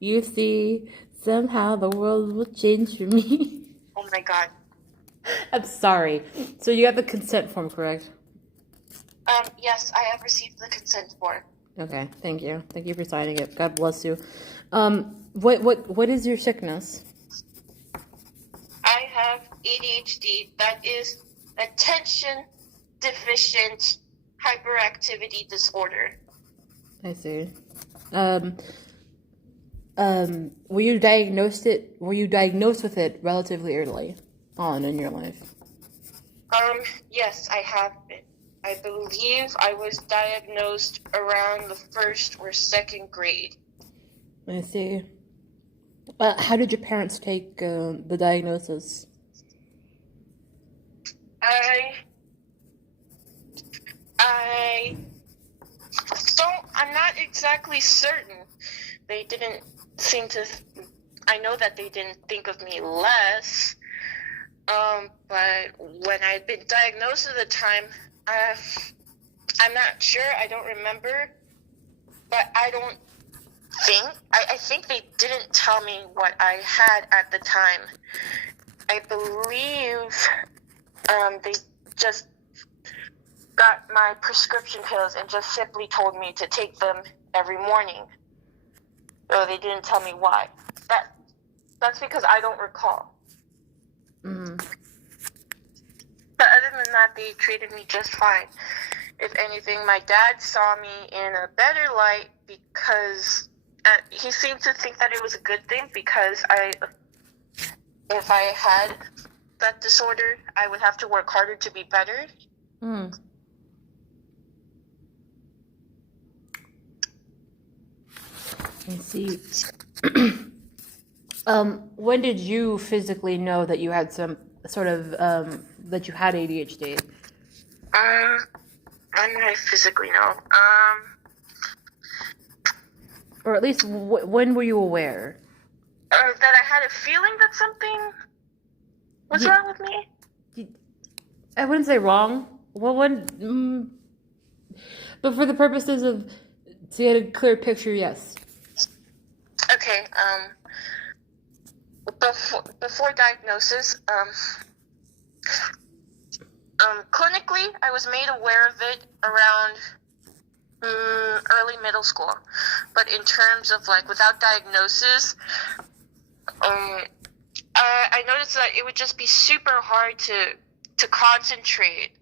You see, somehow the world will change for me. Oh my god. I'm sorry. So you got the consent form, correct? Yes, I have received the consent form. Okay, thank you. Thank you for signing it. God bless you. What is your sickness? I have ADHD, that is attention deficient hyperactivity disorder. I see. Um, were you diagnosed with it relatively early on in your life? Yes, I have been. I believe I was diagnosed around the 1st or 2nd grade. I see. How did your parents take the diagnosis? I I'm not exactly certain. They didn't seem to, I know that they didn't think of me less, but when I'd been diagnosed at the time, I'm not sure, I don't remember, but I think they didn't tell me what I had at the time. I believe they just got my prescription pills and just simply told me to take them every morning. So they didn't tell me why. That's because I don't recall. Mm-hmm. But other than that, they treated me just fine. If anything, my dad saw me in a better light because he seemed to think that it was a good thing because if I had that disorder, I would have to work harder to be better. Mm. I see. When did you physically know that you had some sort of that you had ADHD? When did I physically know? Or at least when were you aware? That I had a feeling that something was wrong with me? I wouldn't say wrong. But for the purposes of, so you had a clear picture, yes. Okay, before diagnosis, clinically, I was made aware of it around early middle school, but in terms of like without diagnosis, I noticed that it would just be super hard to concentrate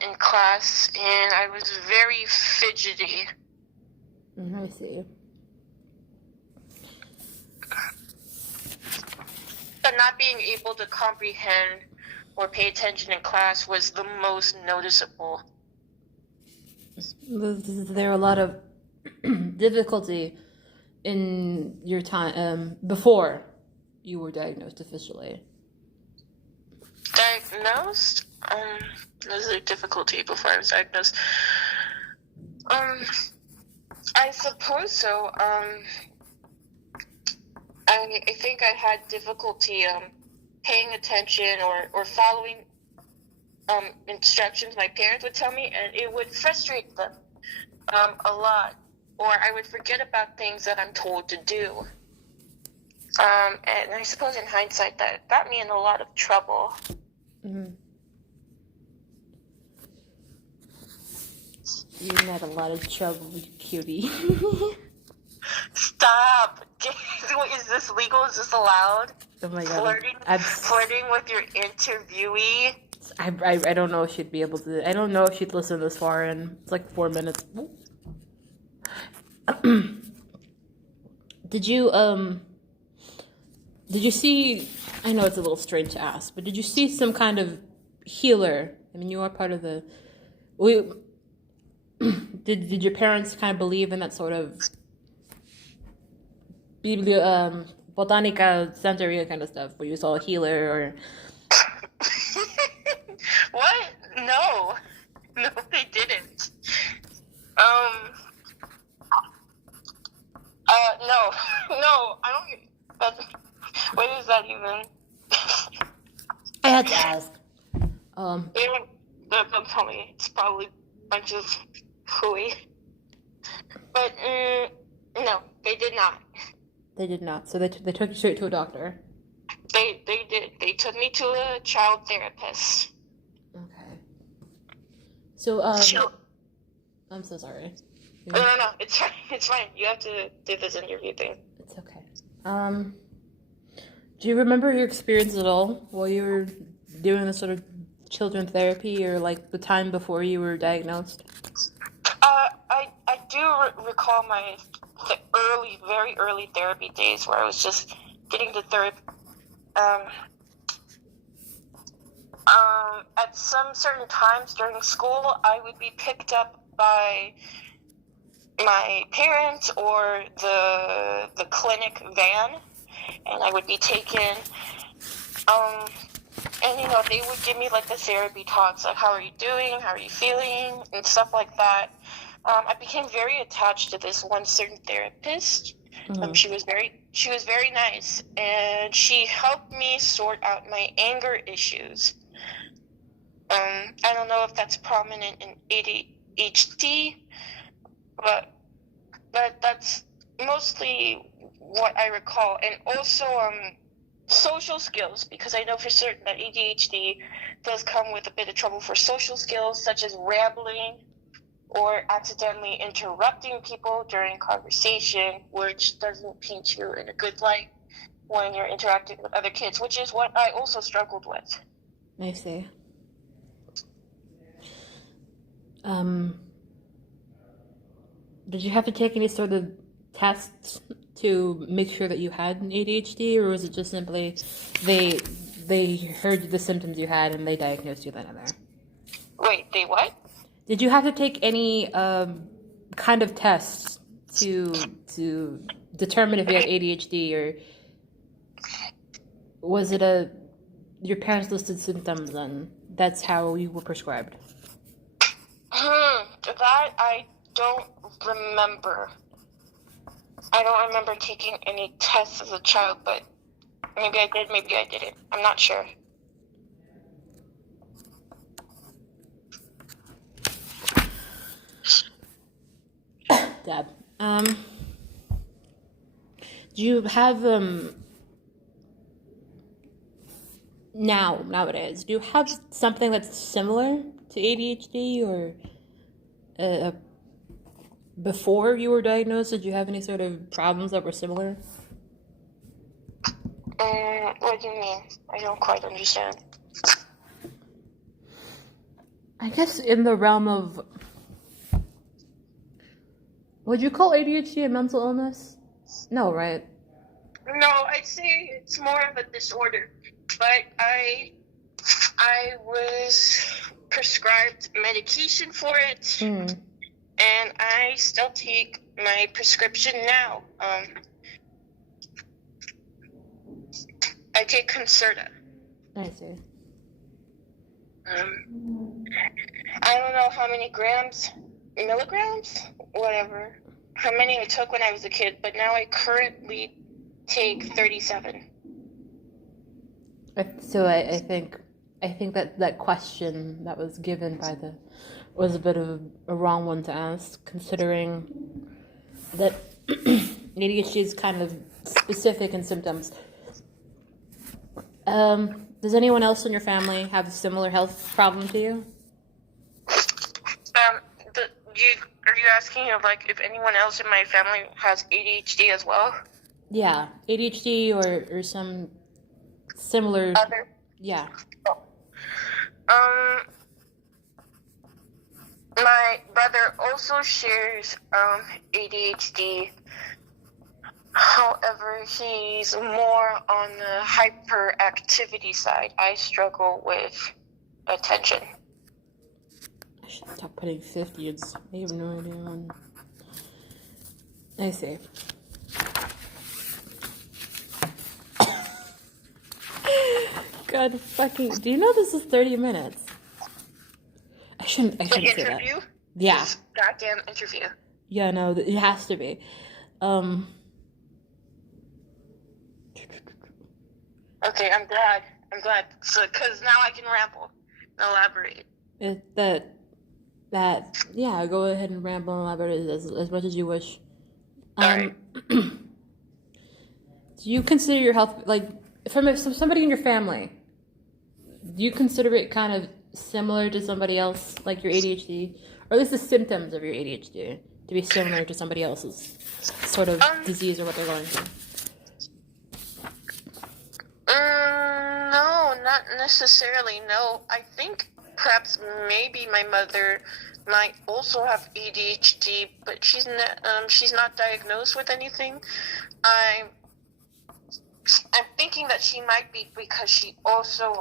in class, and I was very fidgety. I see. But not being able to comprehend or pay attention in class was the most noticeable. There are a lot of difficulty in your time before you were diagnosed officially. Diagnosed? Was there difficulty before I was diagnosed? I suppose so. I think I had difficulty paying attention or following instructions my parents would tell me, and it would frustrate them a lot. Or I would forget about things that I'm told to do. And I suppose in hindsight that got me in a lot of trouble. Mm-hmm. You had a lot of trouble, cutie. Stop! Is this legal? Is this allowed? Oh my god! Flirting with your interviewee. I don't know if she'd be able to. I don't know if she'd listen this far in. It's like 4 minutes. Did you see? I know it's a little strange to ask, but did you see some kind of healer? I mean, you are part of the. Did your parents kind of believe in that sort of botanica santeria kind of stuff, where you saw a healer or? What? No, they didn't. No, I don't. What is that even? I had to ask. Don't tell me. It's probably a bunch of hooey. But No, they did not. They did not. So they took you straight to a doctor. They did. They took me to a child therapist. Okay. So So, I'm so sorry. no, it's fine. It's fine. You have to do this interview thing. It's okay. Do you remember your experience at all while you were doing this sort of children therapy, or like the time before you were diagnosed? I do recall my very early therapy days where I was just getting the therapy. At some certain times during school, I would be picked up by my parents or the clinic van, and I would be taken. And they would give me like the therapy talks, like how are you doing, how are you feeling, and stuff like that. I became very attached to this one certain therapist. Mm-hmm. She was very nice, and she helped me sort out my anger issues. I don't know if that's prominent in ADHD, but that's mostly what I recall. And also social skills, because I know for certain that ADHD does come with a bit of trouble for social skills, such as rambling or accidentally interrupting people during conversation, which doesn't paint you in a good light when you're interacting with other kids, which is what I also struggled with. I see. Did you have to take any sort of tests to make sure that you had an ADHD, or was it just simply they heard the symptoms you had and they diagnosed you then and there? Wait, they what? Did you have to take any kind of tests to determine if you had ADHD, or was it your parents listed symptoms and that's how you were prescribed? That I don't remember. I don't remember taking any tests as a child, but maybe I did, maybe I didn't. I'm not sure. Deb, do you have nowadays? Do you have something that's similar to ADHD, or before you were diagnosed? Did you have any sort of problems that were similar? What do you mean? I don't quite understand. I guess in the realm of, would you call ADHD a mental illness? No, right? No, I'd say it's more of a disorder. But I was prescribed medication for it, and I still take my prescription now. I take Concerta. I see. I don't know how many milligrams, whatever, how many I took when I was a kid, but now I currently take 37. So I think that question that was given was a bit of a wrong one to ask, considering that ADHD is kind of specific in symptoms. Does anyone else in your family have a similar health problem to you? Are you asking if anyone else in my family has ADHD as well? Yeah, ADHD or some similar. Other? Yeah. My brother also shares ADHD. However, he's more on the hyperactivity side. I struggle with attention. I should stop putting 50. I have no idea. I see. God fucking. Do you know this is 30 minutes? I shouldn't say that. Interview? Yeah. This goddamn interview. Yeah, no, it has to be. Okay, I'm glad. So, because now I can ramble, elaborate. Yeah, go ahead and ramble and elaborate as much as you wish. Sorry. Do you consider your health like from somebody in your family? Do you consider it kind of similar to somebody else, like your ADHD, or at least the symptoms of your ADHD to be similar to somebody else's sort of disease or what they're going through? No, not necessarily. No, I think perhaps maybe my mother might also have ADHD, but she's not diagnosed with anything. I'm thinking that she might be because she also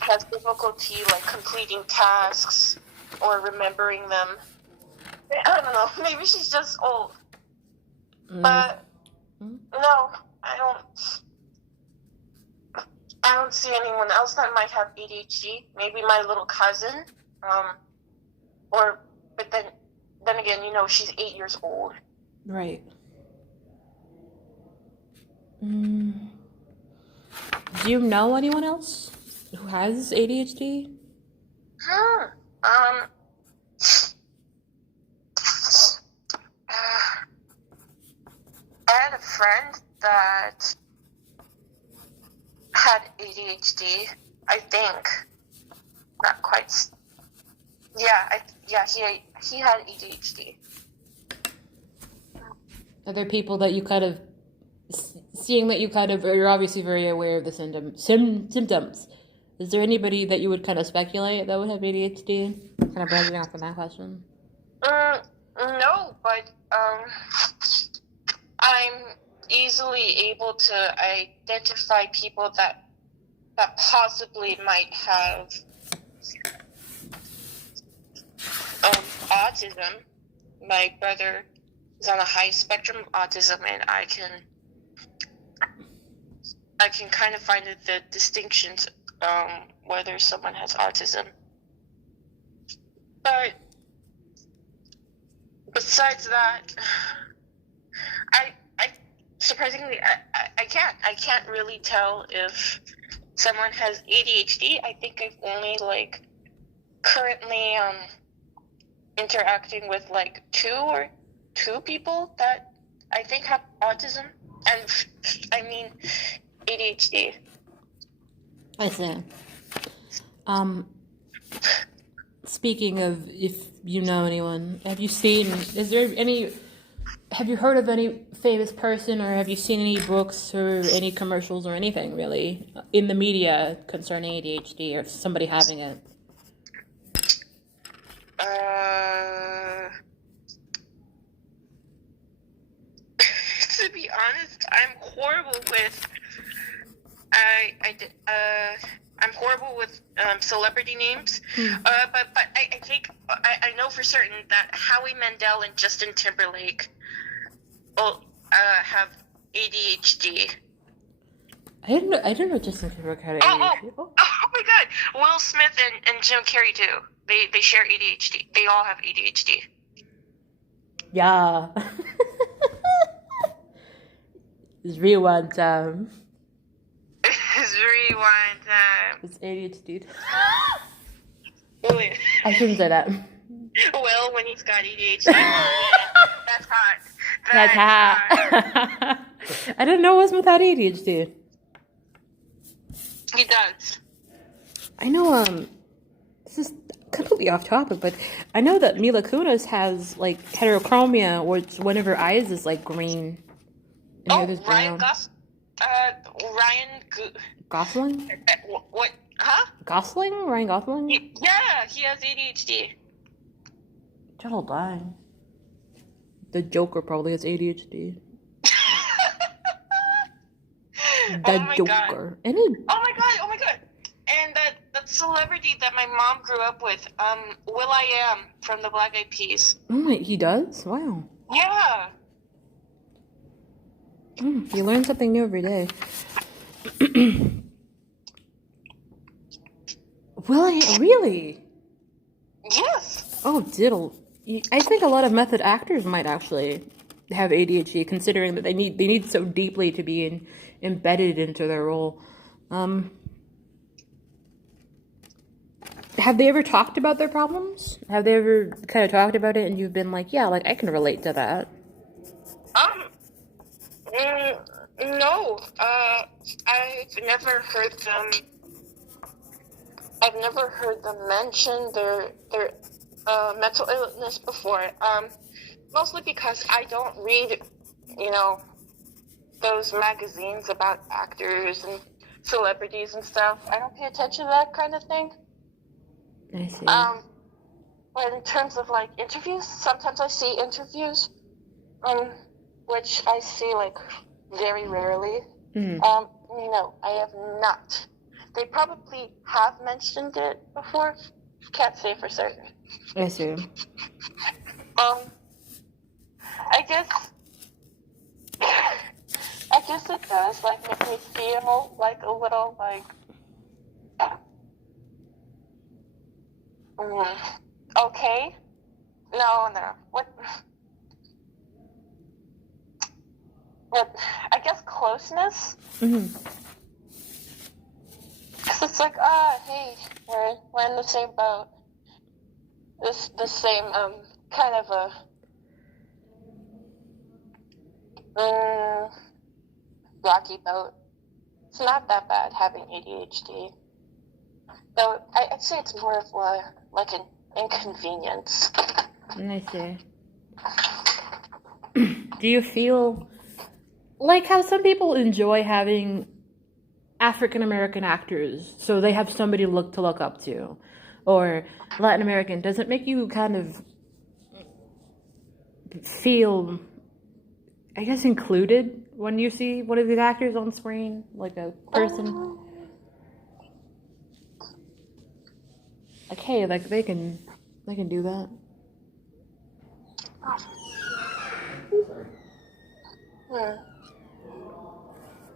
has difficulty like completing tasks or remembering them. I don't know. Maybe she's just old. But no, I don't see anyone else that might have ADHD. Maybe my little cousin. But then again, she's 8 years old. Right. Do you know anyone else who has ADHD? I had a friend that had ADHD, I think. Not quite. Yeah, he had ADHD. Are there people that you kind of, seeing that you're obviously very aware of the symptoms, is there anybody that you would kind of speculate that would have ADHD? Kind of branching off from that question. No, but I'm easily able to identify people that possibly might have autism. My brother is on a high spectrum of autism, and I can kind of find the distinctions whether someone has autism. But besides that, I surprisingly I can't really tell if someone has ADHD. I think I've only currently interacting with two people that I think have autism, and I mean ADHD. I see. Speaking of, if you know anyone, have you heard of any famous person, or have you seen any books or any commercials or anything really in the media concerning ADHD or somebody having it? To be honest, I'm horrible with I'm horrible with celebrity names. But I think I know for certain that Howie Mandel and Justin Timberlake have ADHD. I didn't know Justin Timberlake had ADHD. Oh my God! Will Smith and Jim Carrey too. They share ADHD. They all have ADHD. Yeah. It's rewind time. It's rewind time. It's ADHD. I shouldn't say that. Well, when he's got ADHD, that's hot. That's hot. I didn't know Will Smith had ADHD. He does. I know, this is completely off topic, but I know that Mila Kunis has, heterochromia, or one of her eyes is, green. And the other's brown. Gosling? What? Huh? Gosling? Ryan Gosling? Yeah, he has ADHD. That'll die. The Joker probably has ADHD. The Joker. God. Oh my god. And that celebrity that my mom grew up with, will.i.am from the Black Eyed Peas. Oh my, he does? Wow. Yeah. You learn something new every day. Really? Yes. Oh, diddle. I think a lot of method actors might actually have ADHD, considering that they need so deeply to be have they ever talked about their problems? Have they ever kind of talked about it and you've been like, yeah, like I can relate to that? Um, no. I've never heard them. I've never heard them mention their mental illness before. Mostly because I don't read, those magazines about actors and celebrities and stuff. I don't pay attention to that kind of thing. I see. But in terms of like interviews, sometimes I see interviews, which I see like very rarely. Mm-hmm. No, I have not. They probably have mentioned it before. Can't say for certain. I see. I guess it does like make me feel like a little like okay. No. What I guess closeness. Mm-hmm. Cause it's like hey, we're in the same boat. The same kind of a rocky boat. It's not that bad having ADHD. Though I'd say it's more of like an inconvenience. I see. Do you feel like how some people enjoy having African American actors, so they have somebody to look up to, or Latin American? Does it make you kind of feel, I guess, included when you see one of these actors on screen, like a person? Like, hey, like they can do that.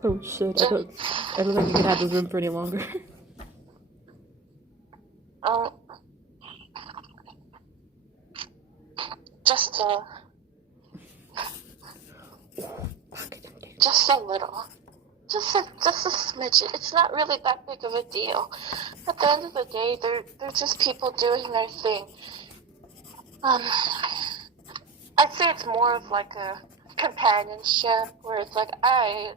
Oh shit! I don't think you can have this room for any longer. Just a little. Just a smidget. It's not really that big of a deal. At the end of the day, they're just people doing their thing. I'd say it's more of like a companionship where it's like I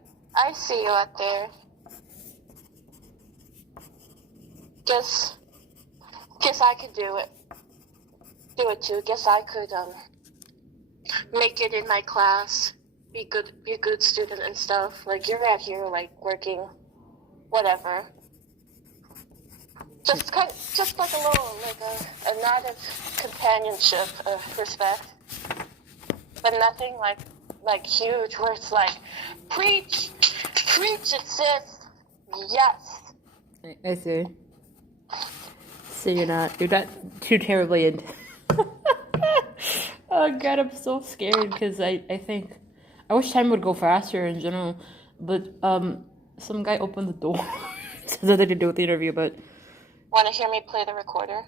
see you out there. Guess I could do it. Do it too. Guess I could make it in my class. Be a good student and stuff. Like you're out here like working, whatever. Just like a little like a nod of companionship, respect, but nothing like huge where it's like preach it, sis. Yes. I see. So you're not too terribly into. Oh god, I'm so scared because I think I wish time would go faster in general, but some guy opened the door. It has nothing to do with the interview, but. Want to hear me play the recorder?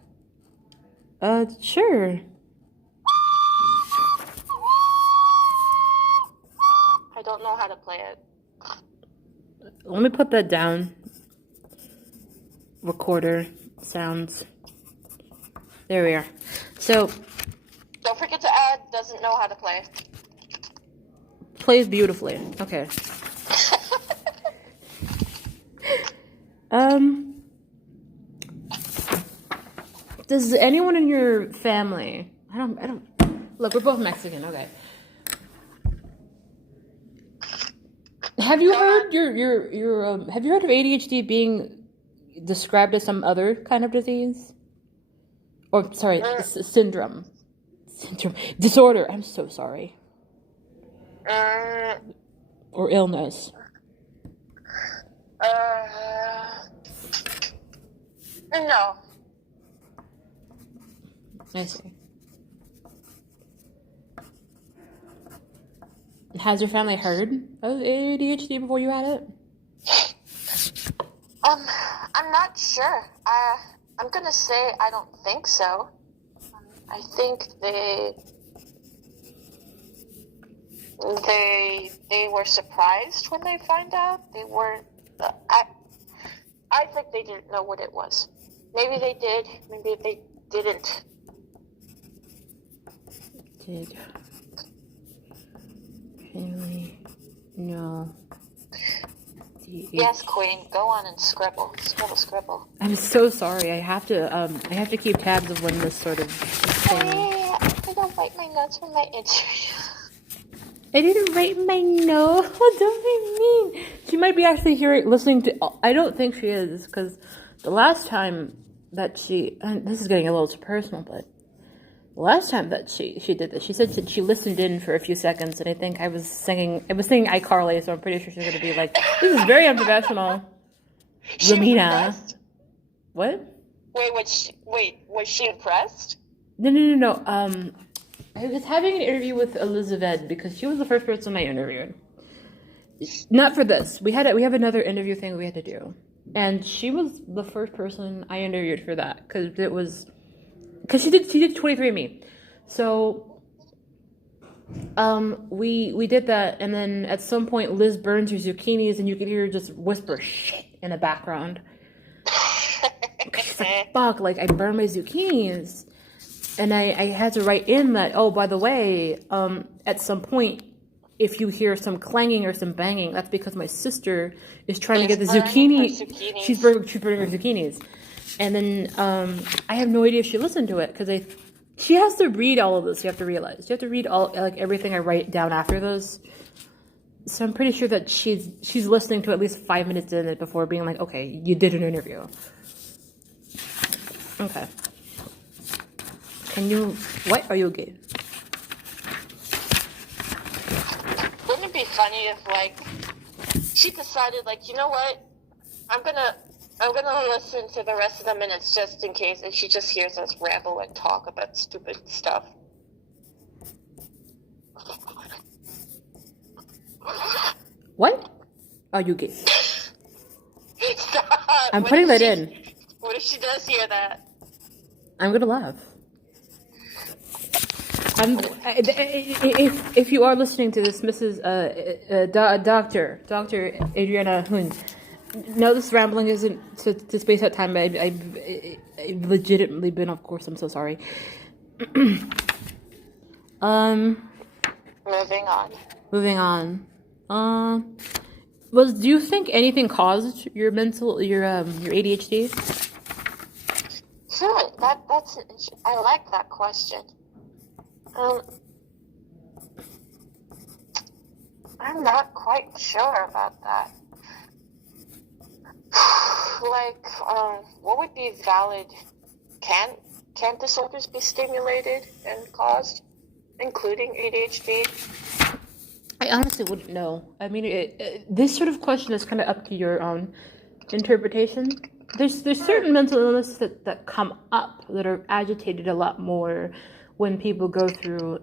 Sure. I don't know how to play it. Let me put that down. Recorder sounds. There we are. So. Don't forget to add doesn't know how to play. Plays beautifully. Okay. Does anyone in your family? I don't. Look, we're both Mexican. Okay. Have you heard have you heard of ADHD being described as some other kind of disease? Or sorry, syndrome, disorder. I'm so sorry. Or illness. No. I see. Has your family heard of ADHD before you had it? I'm not sure. I'm gonna say I don't think so. I think they were surprised when they found out. They weren't. I think they didn't know what it was. Maybe they did. Maybe they didn't. Did Haley know the Yes, Queen. Go on and scribble. Scribble. I'm so sorry. I have to keep tabs of when this sort of thing. I don't write my notes for my interview. I didn't write my note. Don't be mean. She might be actually listening to. I don't think she is, because the last time that and this is getting a little too personal, but the last time that she did this, she said that she listened in for a few seconds, and I think I was singing iCarly, so I'm pretty sure she's going to be like, this is very unprofessional. Ramina. What? Was she impressed? No. I was having an interview with Elizabeth because she was the first person I interviewed. Not for this. We have another interview thing we had to do, and she was the first person I interviewed for that because she did 23andMe. So we did that, and then at some point Liz burns her zucchinis, and you could hear her just whisper shit in the background. She's like, fuck, like I burned my zucchinis. And I had to write in that, oh, by the way, at some point, if you hear some clanging or some banging, that's because my sister is trying to get the zucchini. She's burning her zucchinis. And then I have no idea if she listened to it, because she has to read all of this, you have to realize. You have to read everything I write down after this. So I'm pretty sure that she's listening to at least 5 minutes in it before being like, okay, you did an interview. Okay. What are you gay? Wouldn't it be funny if, like, she decided, like, you know what? I'm gonna listen to the rest of the minutes just in case, and she just hears us ramble and talk about stupid stuff. What are you gay? Stop. I'm putting that in. What if she does hear that? I'm gonna laugh. If you are listening to this, Mrs. Dr. Adriana Hun, no, this rambling isn't to space out time, but I've legitimately been, of course, I'm so sorry. Moving on. Do you think anything caused your ADHD? Sure, I like that question. I'm not quite sure about that. Like, what would be valid? Can disorders be stimulated and caused, including ADHD? I honestly wouldn't know. I mean, this sort of question is kind of up to your own interpretation. There's certain mental illnesses that come up that are agitated a lot more when people go through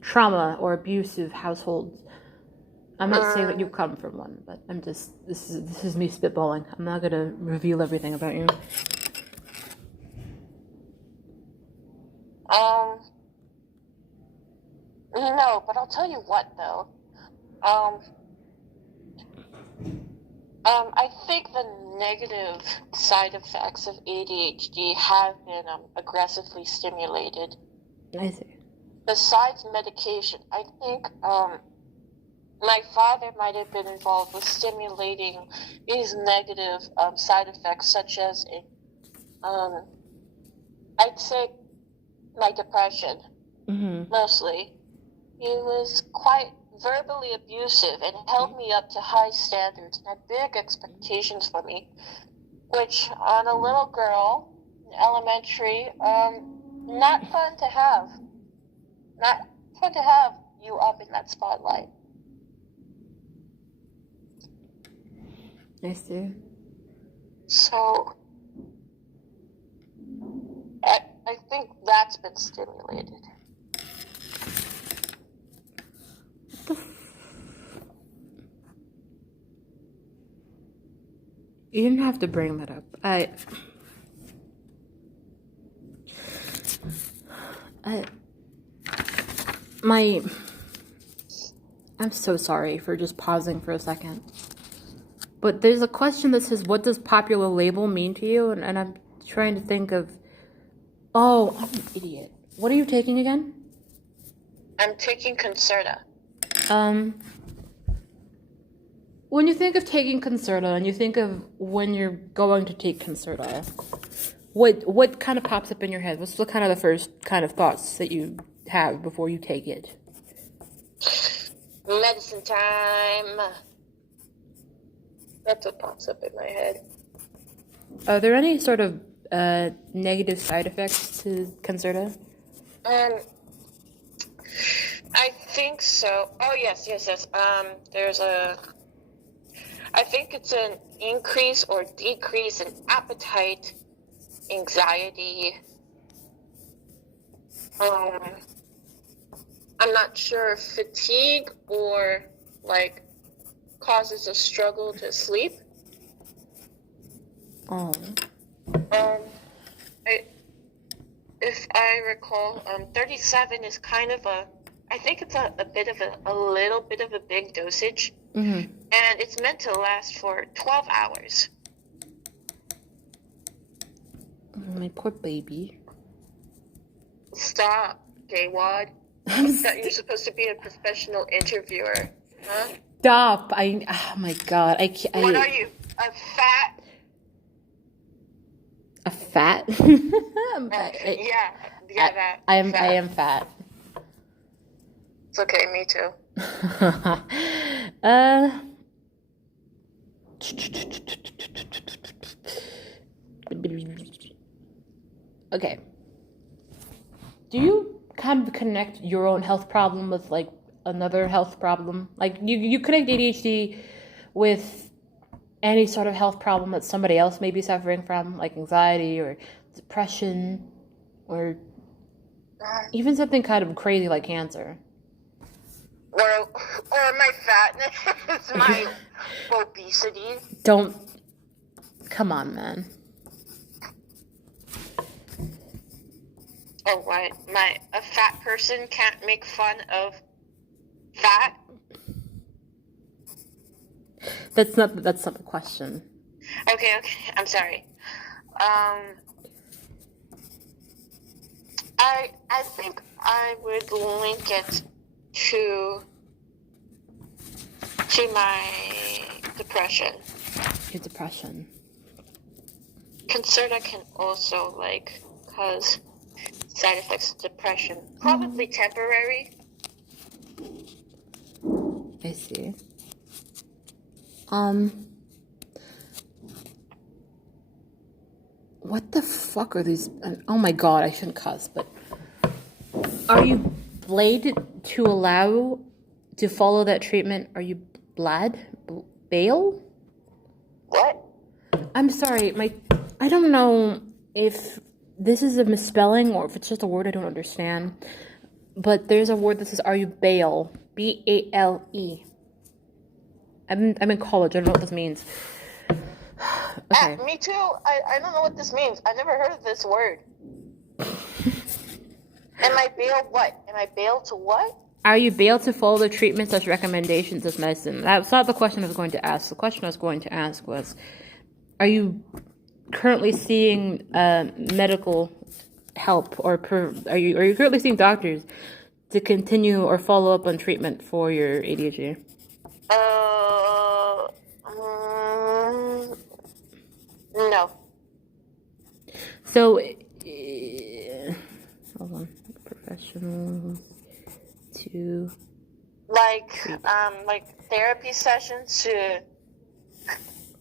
trauma or abusive households. I'm not saying that you come from one, but I'm just, this is me spitballing. I'm not going to reveal everything about you. No, but I'll tell you what, though. I think the negative side effects of ADHD have been aggressively stimulated. I see. Besides medication, I think my father might have been involved with stimulating these negative side effects, such as, I'd say, my depression, mostly. He was quite verbally abusive and held me up to high standards and had big expectations for me, which on a little girl in elementary, not fun to have. Not fun to have you up in that spotlight. I see. So, I think that's been stimulated. You didn't have to bring that up. I'm so sorry for just pausing for a second. But there's a question that says, what does popular label mean to you? And I'm trying to think of. Oh, I'm an idiot. What are you taking again? I'm taking Concerta. When you think of taking Concerta, and you think of when you're going to take Concerta, what kind of pops up in your head? What's the kind of the first kind of thoughts that you have before you take it? Medicine time. That's what pops up in my head. Are there any sort of negative side effects to Concerta? I think so. Oh, yes. I think it's an increase or decrease in appetite, anxiety. I'm not sure if fatigue or, like, causes a struggle to sleep. Oh. If I recall, 37 is kind of I think it's a little bit of a big dosage. Mm-hmm. And it's meant to last for 12 hours. My poor baby. Stop, Jaywad. I thought you were supposed to be a professional interviewer. Huh? Stop! Oh my god! I can't. What are you? A fat? A fat? Yeah, that. I am fat. It's okay, me too. Okay. Do you kind of connect your own health problem with like another health problem? Like you connect ADHD with any sort of health problem that somebody else may be suffering from, like anxiety or depression or even something kind of crazy like cancer. Or my fatness, my obesity. Don't. Come on, man. Oh, what? A fat person can't make fun of fat? That's not the question. Okay, I'm sorry. I think I would link it to my depression. Your depression. Concerta can also like cause side effects of depression. Probably temporary. I see. What the fuck are these? Oh my god, I shouldn't cuss, but are you bladed to allow to follow that treatment? Are you bail? What? I'm sorry, I don't know if this is a misspelling or if it's just a word I don't understand. But there's a word that says, are you bail? B-A-L-E. I'm in college, I don't know what this means. Okay. Me too. I don't know what this means. I never heard of this word. Am I bail what? Am I bail to what? Are you bail to follow the treatments as recommendations as medicine? That's not the question I was going to ask. The question I was going to ask was, are you currently seeing medical help, or are you currently seeing doctors to continue or follow up on treatment for your ADHD? No. So, hold on, professional to like therapy sessions to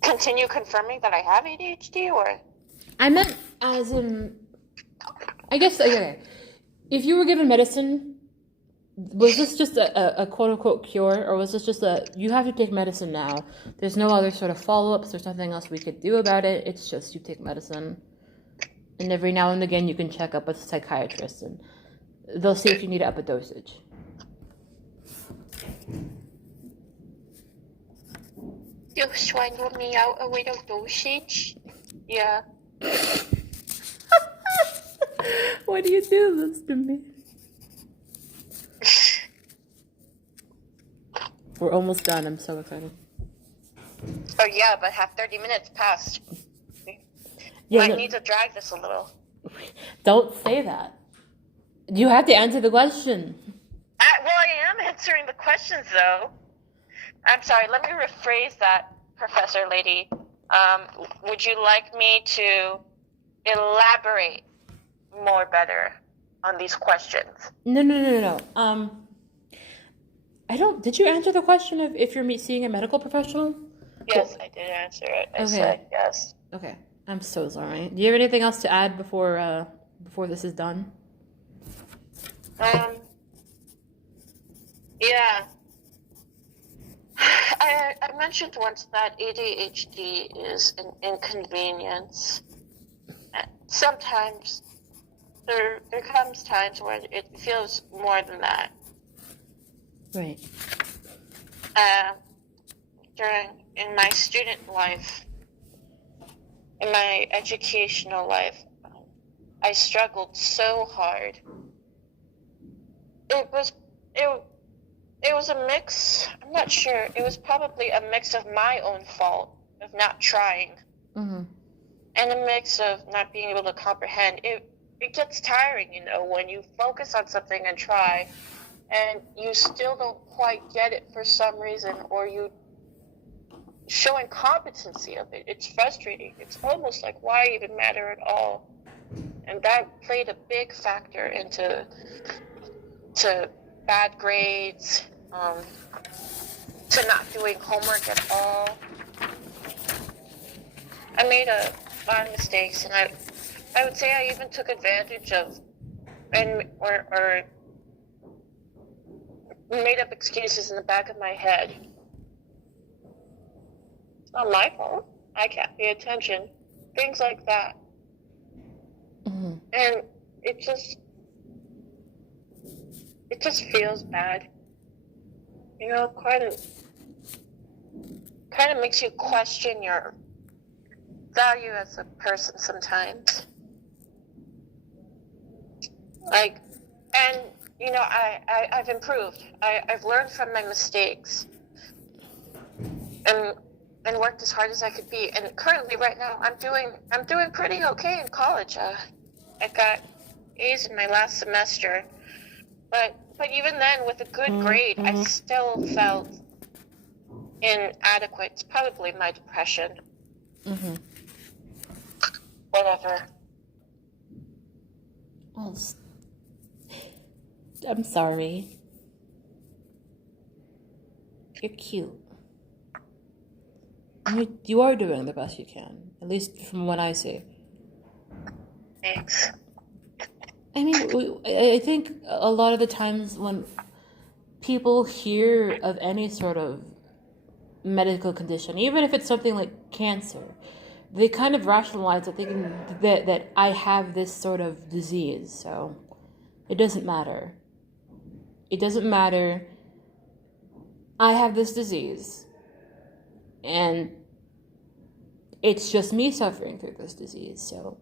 continue confirming that I have ADHD, or? I meant as in, I guess, okay, if you were given medicine, was this just a quote-unquote cure, or was this just you have to take medicine now, there's no other sort of follow-ups, there's nothing else we could do about it, it's just you take medicine, and every now and again you can check up with a psychiatrist, and they'll see if you need to up a dosage. You swindled me out a little dosage? Yeah. Why do you do this to me? We're almost done. I'm so excited. Oh yeah, but 30 minutes passed. Yeah, might need to drag this a little. don't say that. You have to answer the question. Well, I am answering the questions, though. I'm sorry, let me rephrase that, Professor Lady. Would you like me to elaborate more better on these questions? No. Did you answer the question of if you're seeing a medical professional? Yes, I did answer it. I said yes. Okay. I'm so sorry. Do you have anything else to add before this is done? Yeah. I mentioned once that ADHD is an inconvenience. Sometimes there comes times where it feels more than that. Right. In my student life, in my educational life, I struggled so hard. It was a mix. I'm not sure. It was probably a mix of my own fault of not trying, and a mix of not being able to comprehend. It gets tiring, when you focus on something and try, and you still don't quite get it for some reason, or you show incompetency of it. It's frustrating. It's almost like, why even matter at all? And that played a big factor into bad grades, to not doing homework at all. I made a lot of mistakes, and I would say I even took advantage of, or made up excuses in the back of my head. It's not my fault. I can't pay attention. Things like that. And it just feels bad. Kind of makes you question your value as a person sometimes. I've improved. I've learned from my mistakes, and worked as hard as I could be. And currently, right now, I'm doing pretty okay in college. I got A's in my last semester, but even then, with a good grade, I still felt inadequate. It's probably my depression. Whatever. Well, I'm sorry. You're cute. You are doing the best you can, at least from what I see. Thanks. I mean, I think a lot of the times when people hear of any sort of medical condition, even if it's something like cancer, they kind of rationalize it, thinking that I have this sort of disease, so it doesn't matter. It doesn't matter. I have this disease, and it's just me suffering through this disease, so...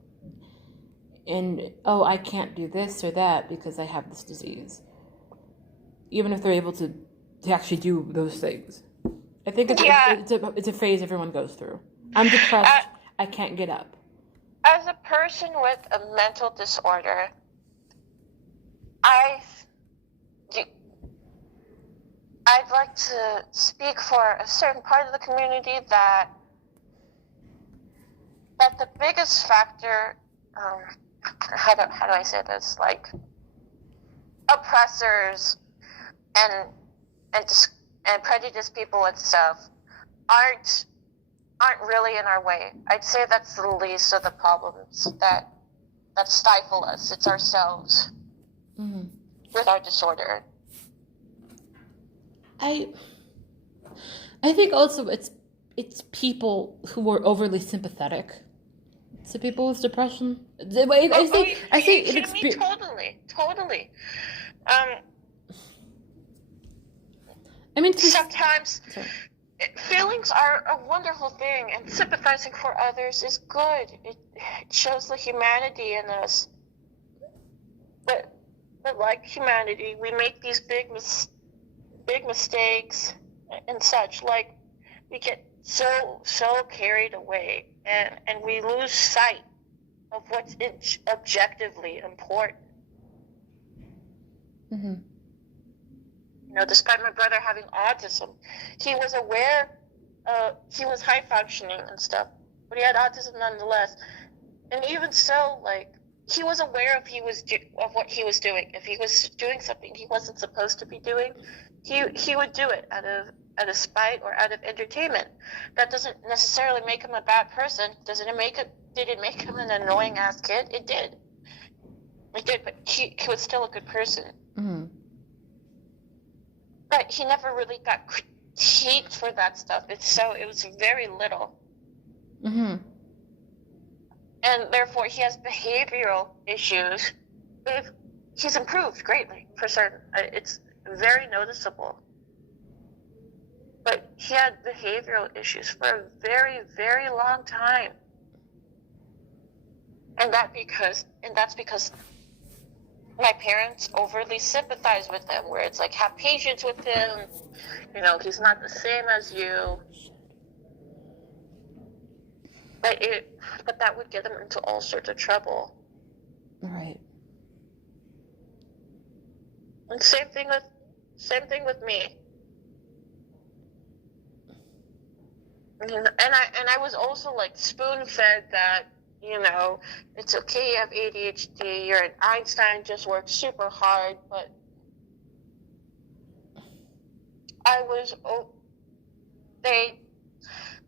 And, I can't do this or that because I have this disease. Even if they're able to actually do those things. I think it's a phase everyone goes through. I'm depressed. I can't get up. As a person with a mental disorder, I'd like to speak for a certain part of the community that the biggest factor, how do I say this? Like, oppressors and prejudiced people and stuff aren't really in our way. I'd say that's the least of the problems that stifle us. It's ourselves with our disorder. I think also it's people who are overly sympathetic to people with depression. I think totally. I mean, sometimes feelings are a wonderful thing, and sympathizing for others is good. It shows the humanity in us. But like humanity, we make these big mistakes and such. We get so carried away, and we lose sight of what's objectively important. Mm-hmm. You know, despite my brother having autism, he was aware, he was high functioning and stuff, but he had autism nonetheless. And even so, like, he was aware of what he was doing. If he was doing something he wasn't supposed to be doing, he would do it out of spite or out of entertainment. That doesn't necessarily make him a bad person. Did it make him an annoying ass kid? It did. It did, but he was still a good person. Mm-hmm. But he never really got critiqued for that stuff. It was very little. Mm-hmm. And therefore he has behavioral issues. He's improved greatly, for certain. It's very noticeable. But he had behavioral issues for a very, very long time. And that's because my parents overly sympathize with him, where it's like, have patience with him. You know, he's not the same as you. But that would get him into all sorts of trouble. Right. And same thing with me. And I was also like spoon-fed that, you know, it's okay you have ADHD, you're an Einstein, just work super hard, but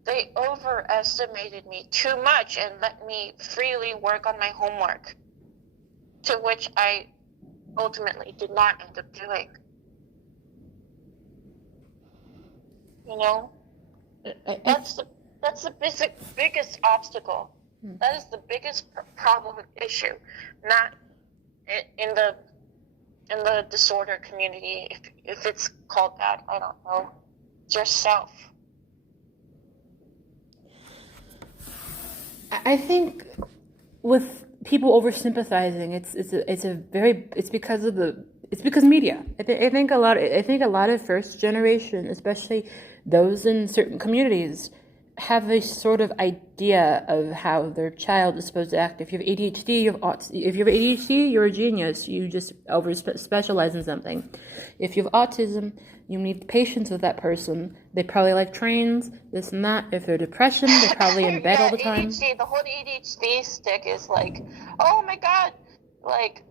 they overestimated me too much and let me freely work on my homework, to which I ultimately did not end up doing. You know? That's the biggest obstacle. That is the biggest problem and issue. Not in the disorder community, if it's called that, I don't know. It's yourself. I think with people oversympathizing, it's because media. I think a lot of first generation, especially those in certain communities, have a sort of idea of how their child is supposed to act. If you have ADHD, you're a genius. You just specialize in something. If you have autism, you need patience with that person. They probably like trains, this and that. If they're depression, they're probably in bed all the time. ADHD, the whole ADHD stick is like, oh my god, like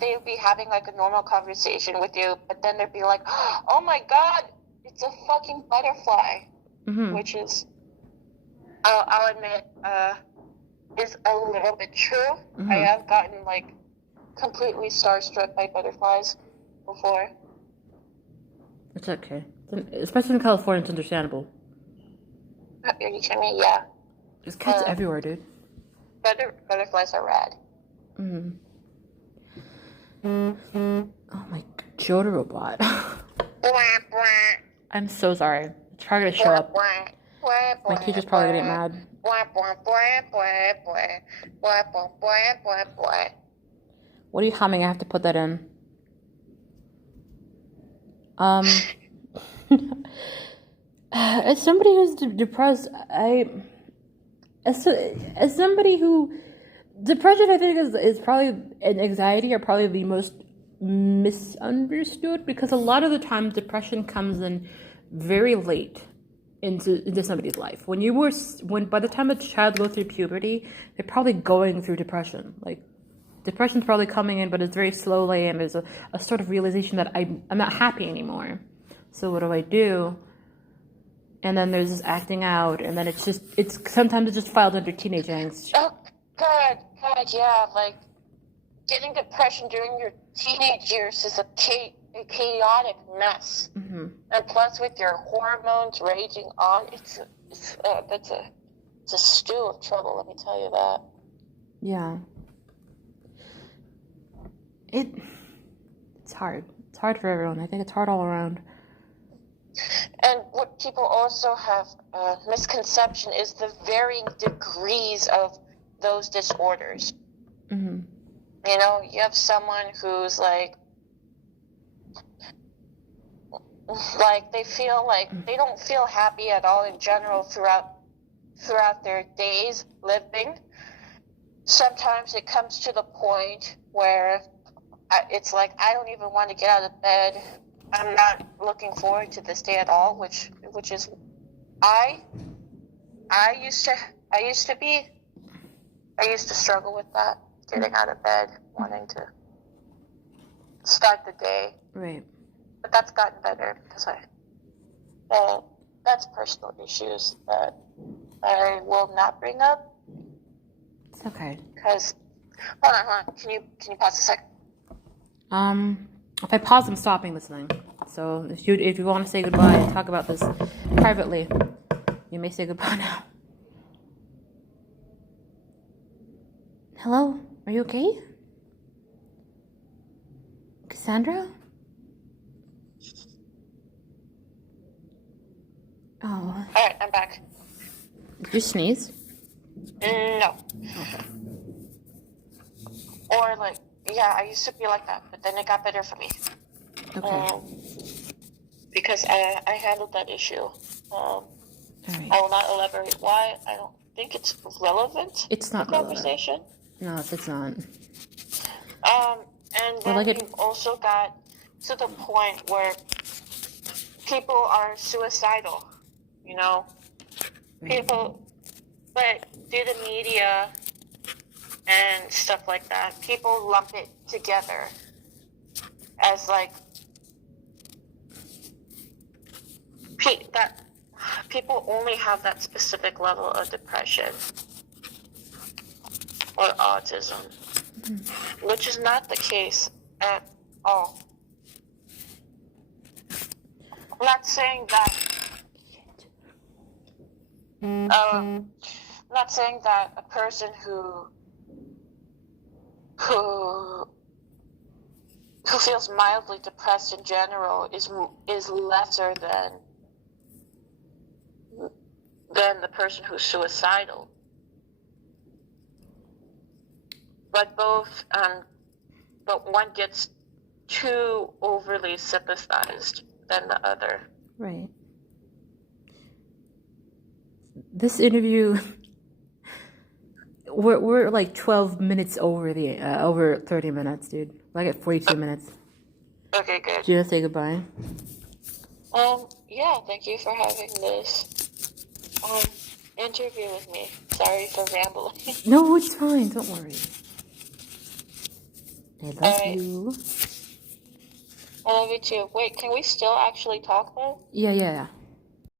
they would be having like a normal conversation with you, but then they'd be like, oh my god, it's a fucking butterfly, Mm-hmm. which is, I'll admit, is a little bit true. Mm-hmm. I have gotten like completely starstruck by butterflies before. It's okay. Especially in California, it's understandable. Are you kidding me? Yeah. There's kids everywhere, dude. Butterflies are rad. Mm-hmm. Oh my god, Joda Robot. I'm so sorry. It's probably gonna show up. My teacher's probably gonna get mad. What are you humming? I have to put that in. As somebody who's depressed, as somebody who, depression, I think is probably, and anxiety are probably the most misunderstood, because a lot of the time depression comes in very late into somebody's life. When by the time a child goes through puberty, they're probably going through depression. Like, depression's probably coming in, but it's very slowly, and there's a sort of realization that I'm not happy anymore. So what do I do? And then there's this acting out, and then sometimes it's just filed under teenage angst. Oh, God, yeah, like, getting depression during your teenage years is a chaotic mess. Mm-hmm. And plus with your hormones raging on, it's a stew of trouble, let me tell you that. Yeah. It's hard. It's hard for everyone. I think it's hard all around. And what people also have misconception is the varying degrees of those disorders. Mm-hmm. You know, you have someone who's like they feel like they don't feel happy at all in general throughout their days living. sometimes it comes to the point where it's like I don't even want to get out of bed. I'm not looking forward to this day at all, which is I used to struggle with that, getting out of bed, wanting to start the day. Right. But that's gotten better because that's personal issues that I will not bring up. It's okay. Because hold on. Can you pause a second? If I pause, I'm stopping this thing. So if you want to say goodbye and talk about this privately, you may say goodbye now. Hello? Are you okay? Cassandra? Oh. Alright, I'm back. Did you sneeze? No. Okay. Or yeah, I used to be like that, but then it got better for me. Okay. Because I handled that issue. All right. I will not elaborate why. I don't think it's relevant. It's not to the conversation. No, it's not. And then you also got to the point where people are suicidal, you know? People, but due to media and stuff like that, people lump it together as that people only have that specific level of depression or autism, which is not the case at all. I'm not saying that. I'm not saying that a person who feels mildly depressed in general is lesser than the person who's suicidal. But but one gets too overly sympathized than the other. Right. This interview, we're like 12 minutes over over 30 minutes, dude. We're like at 42 minutes. Okay, good. Do you want to say goodbye? Yeah, thank you for having this interview with me. Sorry for rambling. No, it's fine. Don't worry. I love you. I love you too. Wait, can we still actually talk though? Yeah.